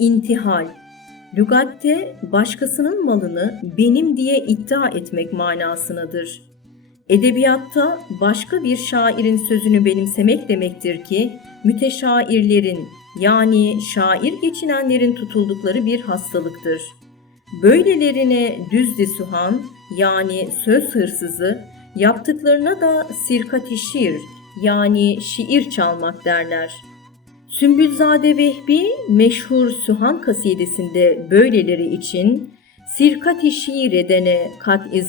intihal. Lügatte başkasının malını benim diye iddia etmek manasınadır. Edebiyatta başka bir şairin sözünü benimsemek demektir ki müteşairlerin yani şair geçinenlerin tutuldukları bir hastalıktır. Böylelerine düzdi suhan yani söz hırsızı, yaptıklarına da sirkat-i şiir yani şiir çalmak derler. Sümbülzade Vehbi meşhur Sühan kasidesinde böyleleri için sirkat-i şiir edene kat-i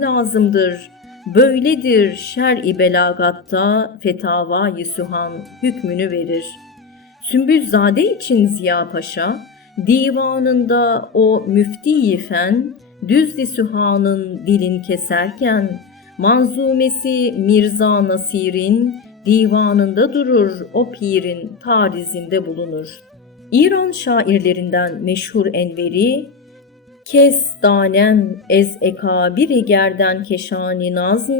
lazımdır. Böyledir şer-i belagatta fetavayı hükmünü verir. Sümbülzade için Ziya Paşa divanında o müfti fen Düzdi Sühan'ın dilin keserken manzumesi Mirza Nasir'in divanında durur o pirin tarizinde bulunur. İran şairlerinden meşhur Enveri Kes danem ez ekabiri gerden keşani nazm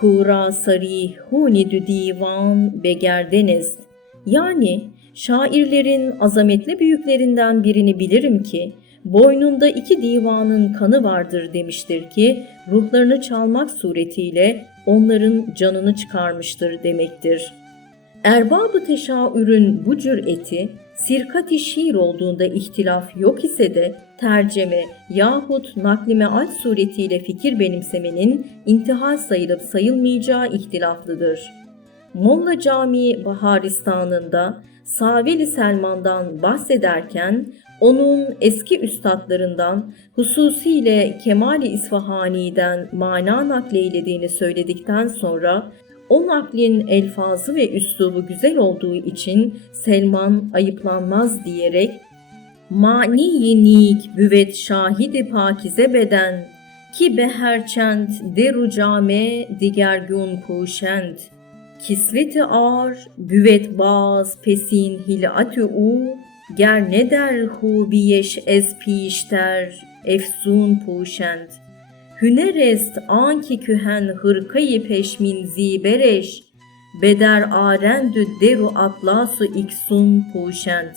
Kura sarih hunidü divan begerdeniz yani şairlerin azametli büyüklerinden birini bilirim ki boynunda iki divanın kanı vardır demiştir ki ruhlarını çalmak suretiyle onların canını çıkarmıştır demektir. Erbabı teşaürün bu cüreti sirkat-i şiir olduğunda ihtilaf yok ise de terceme yahut nakli meal suretiyle fikir benimsemenin intihal sayılıp sayılmayacağı ihtilaflıdır. Molla Camii Baharistan'ında Saveli Selman'dan bahsederken onun eski üstadlarından hususiyle Kemal-i İsfahani'den mana nakleylediğini söyledikten sonra o naklin elfazı ve üslubu güzel olduğu için Selman ayıplanmaz diyerek Mani nik büvet şahidi pakize beden ki beherçent deru came diger gün kuşend kisveti ar büvet baz pesin hilatü u ger ne der hubiyeş ez pişter efzun puşend Hünerest anki kühen hırkayı peşmin zibereş, beder arendü deru atlasu iksun puşent.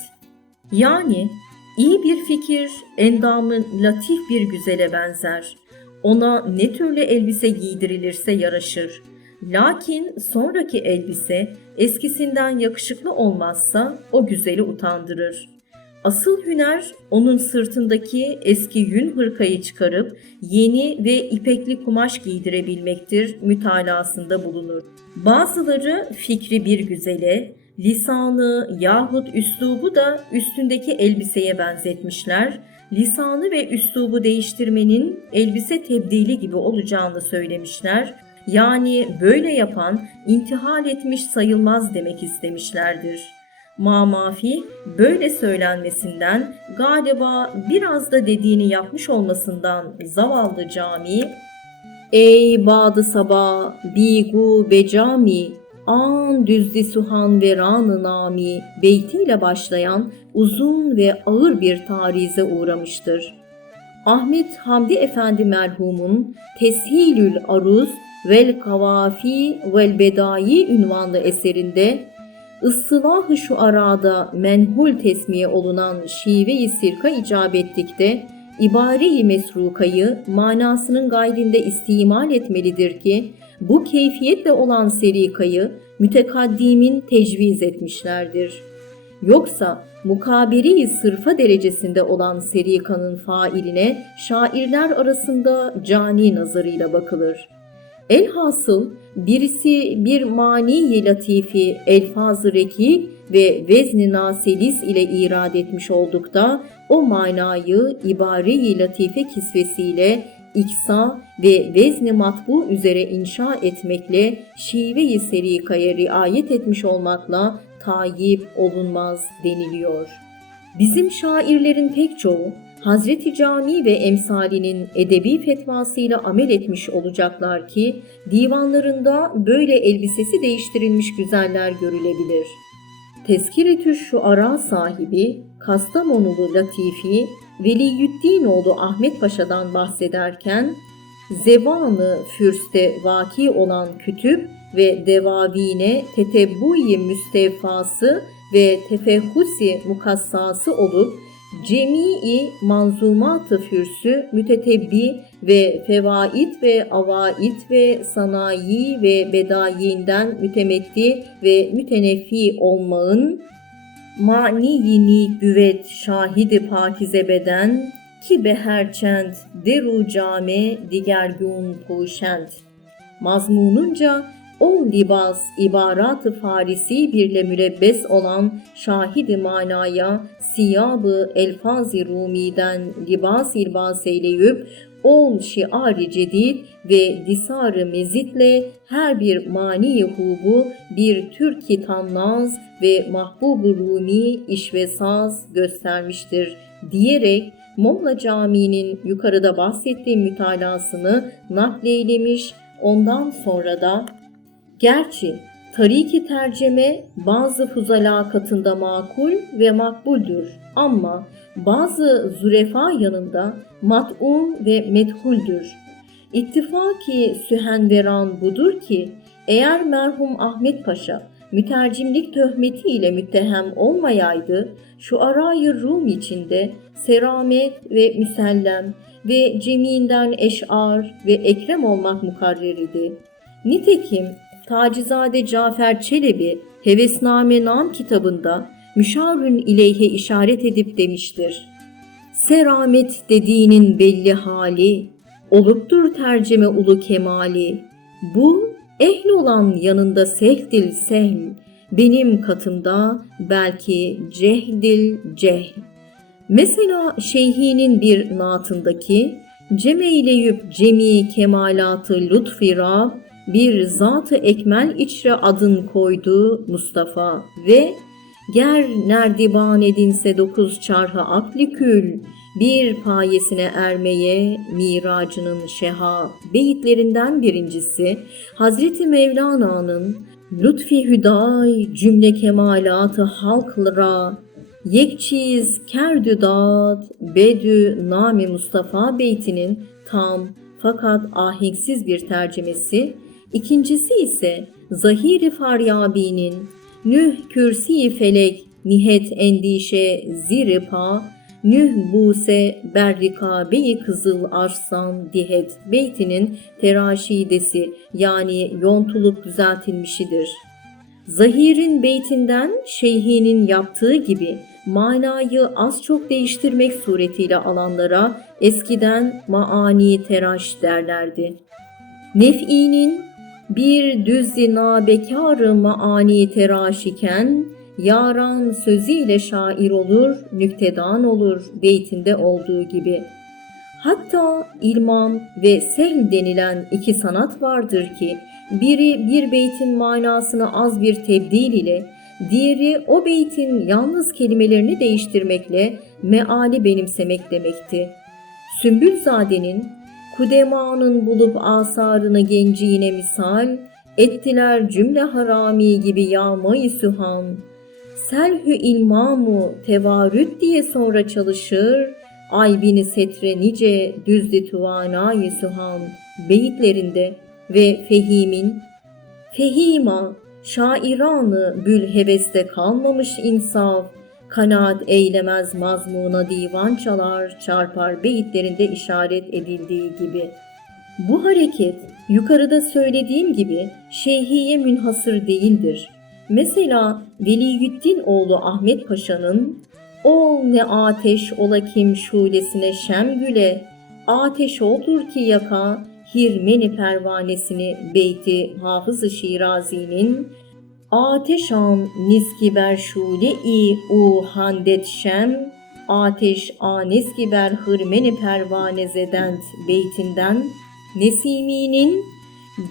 Yani iyi bir fikir endamı latif bir güzele benzer. Ona ne türlü elbise giydirilirse yaraşır. Lakin sonraki elbise eskisinden yakışıklı olmazsa o güzeli utandırır.'' Asıl hüner onun sırtındaki eski yün hırkayı çıkarıp yeni ve ipekli kumaş giydirebilmektir mütalasında bulunur. Bazıları fikri bir güzele, lisanı yahut üslubu da üstündeki elbiseye benzetmişler. Lisanı ve üslubu değiştirmenin elbise tebdili gibi olacağını söylemişler. Yani böyle yapan intihal etmiş sayılmaz demek istemişlerdir.'' Mamafi böyle söylenmesinden galiba biraz da dediğini yapmış olmasından zavallı cami Ey badı sabah bigu becami an düzdi suhan ve ranı nami beytiyle başlayan uzun ve ağır bir tarize uğramıştır. Ahmet Hamdi Efendi merhumun Teshilül Aruz vel Kavafi vel Bedai ünvanlı eserinde ıssılah-ı şu arada menhul tesmiye olunan şive-i sirka icabetlikte ibare-i mesrukayı manasının gayrinde istimal etmelidir ki bu keyfiyetle olan serikayı mütekaddimin tecviz etmişlerdir. Yoksa mukabiri sırfa derecesinde olan serikanın failine şairler arasında cani nazarıyla bakılır. Elhasıl birisi bir mani latifi elfazı reki ve vezni naselis ile irad etmiş oldukta o manayı ibare-i latife kisvesiyle iksa ve vezni matbu üzere inşa etmekle şive-i serikaya riayet etmiş olmakla tayyip olunmaz deniliyor. Bizim şairlerin pek çoğu Hazreti Cami ve emsalinin edebi fetvasıyla amel etmiş olacaklar ki divanlarında böyle elbisesi değiştirilmiş güzeller görülebilir. Tezkiretü şu ara sahibi Kastamonulu Latifi Veliyüddinoğlu Ahmet Paşa'dan bahsederken Zebanı Fürste vaki olan kütüp ve devavine tetebbuyi müstevfası ve tefehhusi mukassası olup Cemii manzumat-ı fürsü mütetebbi ve fevaid ve avaid ve sanayi ve bedayinden mütemetti ve mütenefi olmağın maniyini büvet şahidi pakize beden ki beherçent deru came digergun poşent. Mazmununca o libas ibarat-ı farisi birle mürebbes olan şahidi manaya siyabı elfaz-ı rumiden libas ilbas eyleyüp ol şiar-ı cedid ve disar-ı mezitle her bir mani hubu bir Türk-i tannaz ve mahbub-u rumi iş ve saz göstermiştir diyerek Molla Camii'nin yukarıda bahsettiğim mütalasını nakleylemiş, ondan sonra da Gerçi tariki terceme bazı fuzala katında makul ve makbuldür ama bazı zurefa yanında mat'un ve methuldür. İttifaki sühenveran budur ki eğer merhum Ahmet Paşa mütercimlik töhmetiyle müttehem olmayaydı, şu arayı Rum içinde seramet ve müsellem ve cemiinden eş'ar ve ekrem olmak mukarrer idi. Nitekim Tacizade Cafer Çelebi Hevesname Nam kitabında müşarün ileyhe işaret edip demiştir. Seramet dediğinin belli hali, oluptur terceme ulu kemali. Bu ehl olan yanında sehdil sehl, benim katımda belki cehdil cehl. Mesela şeyhinin bir naatındaki cemeyleyüp cemi kemalatı lütfi Rab, bir zatı ekmel içre adın koydu Mustafa ve ger nerdiban edinse dokuz çarhı akli kül bir payesine ermeye miracının şeha beyitlerinden birincisi Hazreti Mevlana'nın Lütfi hüday cümle kemalatı halklara yekçiz kerdü dad bedü nami Mustafa beytinin tam fakat ahenksiz bir tercümesi İkincisi ise Zahiri Faryabi'nin Nüh kürsi felek nihet endişe ziripa Nüh buse berrika beyi kızıl arsan dihet beytinin teraşidesi yani yontulup düzeltilmişidir. Zahir'in beytinden şeyhinin yaptığı gibi manayı az çok değiştirmek suretiyle alanlara eskiden maani teraş derlerdi. Nef'i'nin bir düz-i nabekarı maani teraş iken, yaran sözüyle şair olur, nüktedan olur beytinde olduğu gibi. Hatta ilmam ve sehl denilen iki sanat vardır ki, biri bir beytin manasını az bir tebdil ile, diğeri o beytin yalnız kelimelerini değiştirmekle meali benimsemek demekti. Sümbülzade'nin Kudemanın bulup asarını genciğine misal, ettiler cümle harami gibi yağmayı sühan. Selhü ilmamu tevarüt diye sonra çalışır, aybini setre nice düzdi tuvanayı sühan beyitlerinde ve Fehim'in Fehima şairanı bül heveste kalmamış insaf, kanaat eylemez mazmuna divan çalar, çarpar beyitlerinde işaret edildiği gibi. Bu hareket yukarıda söylediğim gibi şeyhiye münhasır değildir. Mesela Veliyüddin oğlu Ahmet Paşa'nın Ol ne ateş ola kim şulesine şemgüle, ateş olur ki yaka Hirmeni pervanesini beyti Hafız-ı Şirazi'nin Ateşan niskiber şule-i u handet şem, ateş aneskiber hırmeni pervane zedent beytinden, Nesimi'nin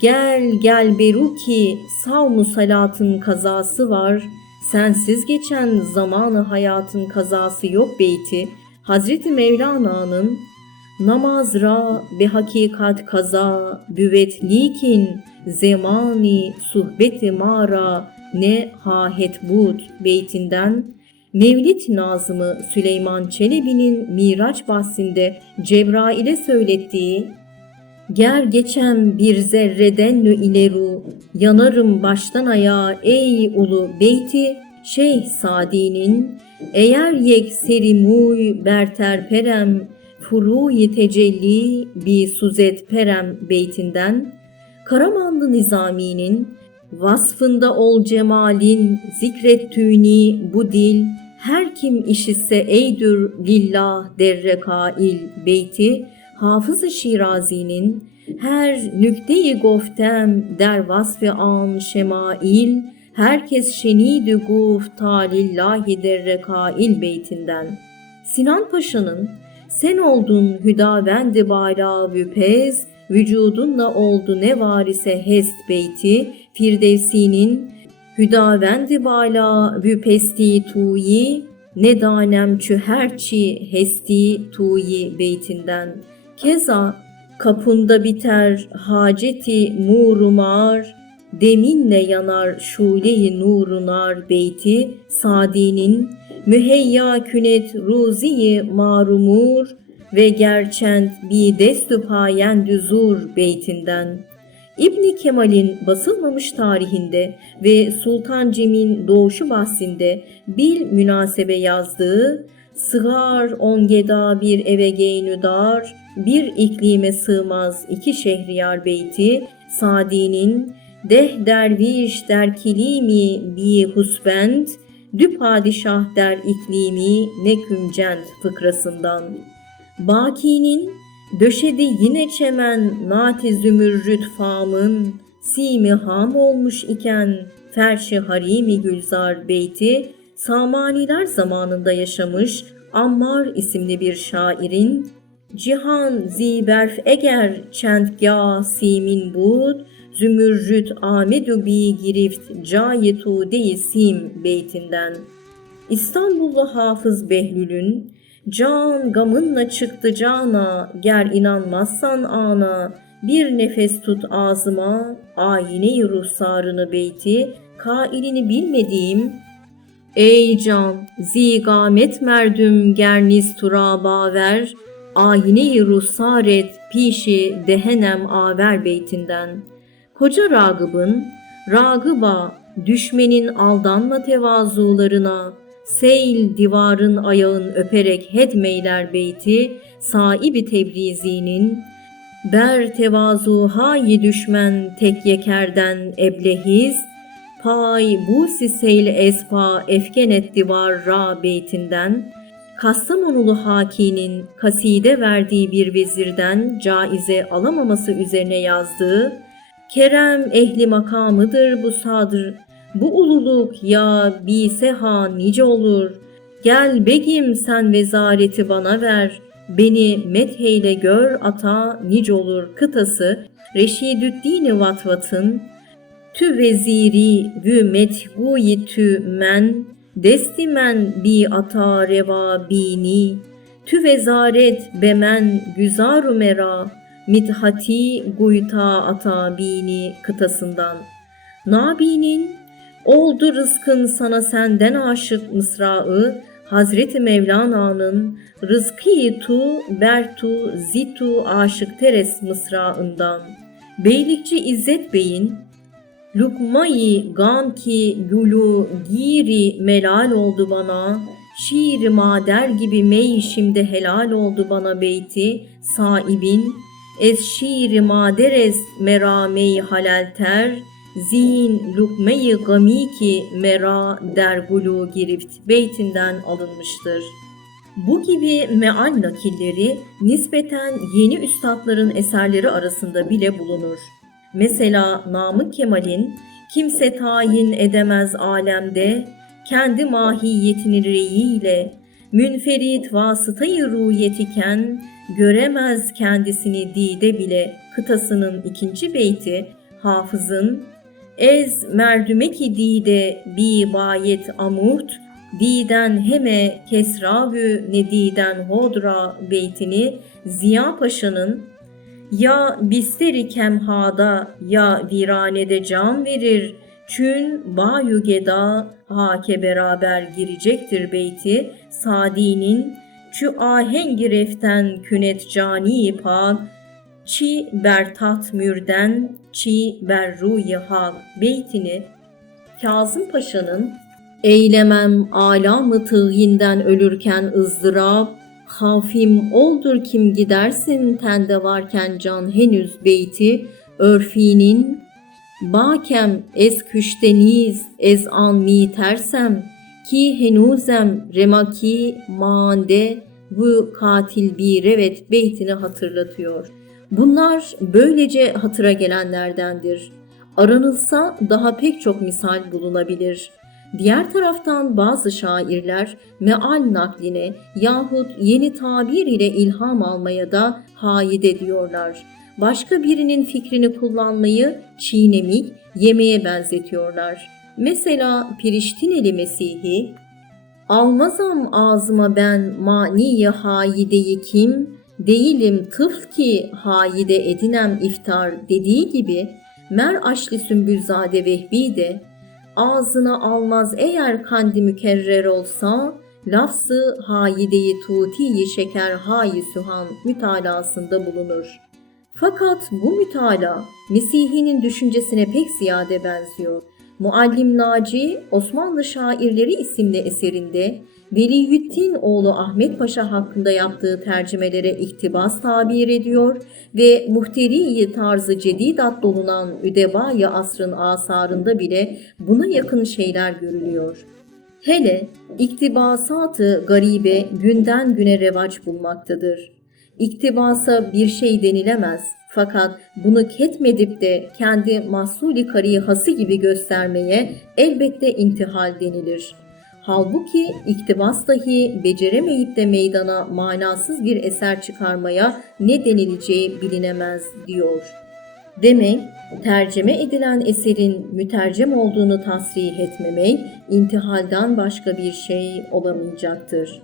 gel gel beruki savmu salatın kazası var, sensiz geçen zamanı hayatın kazası yok beyti, Hazreti Mevlana'nın namaz ra be hakikat kaza büvet likin zemani suhbeti mara ne hahet bud beytinden. Mevlid Nazımı Süleyman Çelebi'nin Miraç bahsinde Cebrail'e söylettiği Ger geçen bir zerreden nü ileru, yanarım baştan ayağa ey ulu beyti, Şeyh Sadi'nin eğer yek serimuy berter perem furuyi tecelli bi suzet perem beytinden Karamanlı Nizami'nin vasfında ol cemalin zikrettüğni bu dil her kim işitse eydür lillah derre kail beyti Hafız-ı Şirazi'nin her nükteyi goftem der vasfı an şemail herkes şenidi guf talillahi derre kail beytinden. Sinan Paşa'nın sen oldun hüdavendi bala vüpez vücudunla oldu ne varise hest beyti Firdevsi'nin hüdavendi bala vüpesti tuyi ne danem çüherçi hesti tuyi beytinden. Keza kapında biter haceti murumar deminle yanar şule-i nurunar beyti Sadi'nin müheyya künet ruziyi marumur ve gerçent bi destü payen düzur beytinden. İbni Kemal'in basılmamış tarihinde ve Sultan Cem'in doğuşu bahsinde bil münasebe yazdığı Sığar on geda bir eve geynüdar, bir iklime sığmaz iki şehriyar beyti, Sadi'nin deh derviş der kilimi bi husbend, dü padişah der iklimi ne küncent fıkrasından. Baki'nin döşedi yine çemen nati zümürrüt famın, simi ham olmuş iken ferşi harimi gülzar beyti, Samaniler zamanında yaşamış Ammar isimli bir şairin. Cihan ziberf eger çentgâ simin bud Zümürrüt amedu bi girift cayetu değil sim beytinden. İstanbullu Hafız Behlül'ün Can gamınla çıktı cana, ger inanmazsan ana, bir nefes tut ağzıma, ayine-i ruhsarını beyti, kailini bilmediğim, Ey can, zigamet merdüm gerniz turaba ver, ayine-i ruhsaret pişi dehenem aver beytinden. Koca Ragıb'ın, Ragıba, düşmenin aldanma tevazularına, Seyl divarın ayağın öperek hedmeyler beyti, sahibi Tebrizi'nin, Ber tevazu hayi düşmen tek yekerden eblehiz, Pay bu siseyl espa efkenet divar ra beytinden, Kastamonulu Haki'nin kaside verdiği bir vezirden caize alamaması üzerine yazdığı Kerem ehli makamıdır bu sadır, bu ululuk ya bi seha nice olur. Gel begim sen vezareti bana ver, beni metheyle gör ata nice olur. Kıtası Reşidüddin Vatvat'ın Tü veziri vü methuyi tü men, destimen bi ata reva bini, tü vezaret bemen güzaru mera, midhati guyta ata bini kıtasından. Nabi'nin oldu rızkın sana senden aşık mısrağı, Hazreti Mevlana'nın rızkı tu bertu zitu aşık teres mısrağından. Beylikçi İzzet Bey'in Lukmayı gam ki gülü giri melal oldu bana, şiir mader gibi mey şimdi helal oldu bana beyti sahibin, ez şiir maderes meramey halalter, zin lukmeyi gami ki mera der gulu girift beytinden alınmıştır. Bu gibi meal nakilleri nispeten yeni üstadların eserleri arasında bile bulunur. Mesela Namık Kemal'in kimse tayin edemez alemde kendi mahiyetini reyiyle münferit vasıtayı ruhiyet iken göremez kendisini dide bile kıtasının ikinci beyti hafızın ez merdümeki dide bi bayet amut diden heme kesravü nediden hodra beytini Ziya Paşa'nın ya bisteri kemhada ya viranede can verir. Çün bayu geda hake beraber girecektir beyti. Sadi'nin çü ahengi reften künet cani pak çi bertat mürden çi berruyi hal beytini Kazım Paşa'nın Eylemem alamı tığyinden ölürken ızdırap, Hafim oldur kim gidersin tende varken can henüz beyti, örfinin Bakem ez küşteniz ez an mi tersem ki henuzem remaki mande bu katil bir evet beytini hatırlatıyor. Bunlar böylece hatıra gelenlerdendir. Aranılsa daha pek çok misal bulunabilir. Diğer taraftan bazı şairler meal nakline yahut yeni tabir ile ilham almaya da haid ediyorlar. Başka birinin fikrini kullanmayı çiğnemik, yemeğe benzetiyorlar. Mesela Piriştineli Mesih'i Almazam ağzıma ben maniye hayideyi kim, değilim tıfl ki hayide edinem iftar dediği gibi Mer Aşli Sümbülzade Vehbi de ağzına almaz eğer kandi mükerrer olsa lafzı hayideyi tutiyi şeker hayi sühan mütalasında bulunur. Fakat bu mütala Mesih'in düşüncesine pek ziyade benziyor. Muallim Naci Osmanlı Şairleri isimli eserinde Veliyüddin oğlu Ahmet Paşa hakkında yaptığı tercümelere iktibas tabir ediyor ve muhteri tarzı cedidat dolunan üdebaya asrın asarında bile buna yakın şeyler görülüyor. Hele iktibasatı garibe günden güne revaç bulmaktadır. İktibasa bir şey denilemez fakat bunu ketmedip de kendi mahsuli karihası gibi göstermeye elbette intihal denilir. Halbuki iktibas dahi beceremeyip de meydana manasız bir eser çıkarmaya ne denileceği bilinemez diyor. Demek tercüme edilen eserin mütercem olduğunu tasrih etmemek intihaldan başka bir şey olamayacaktır.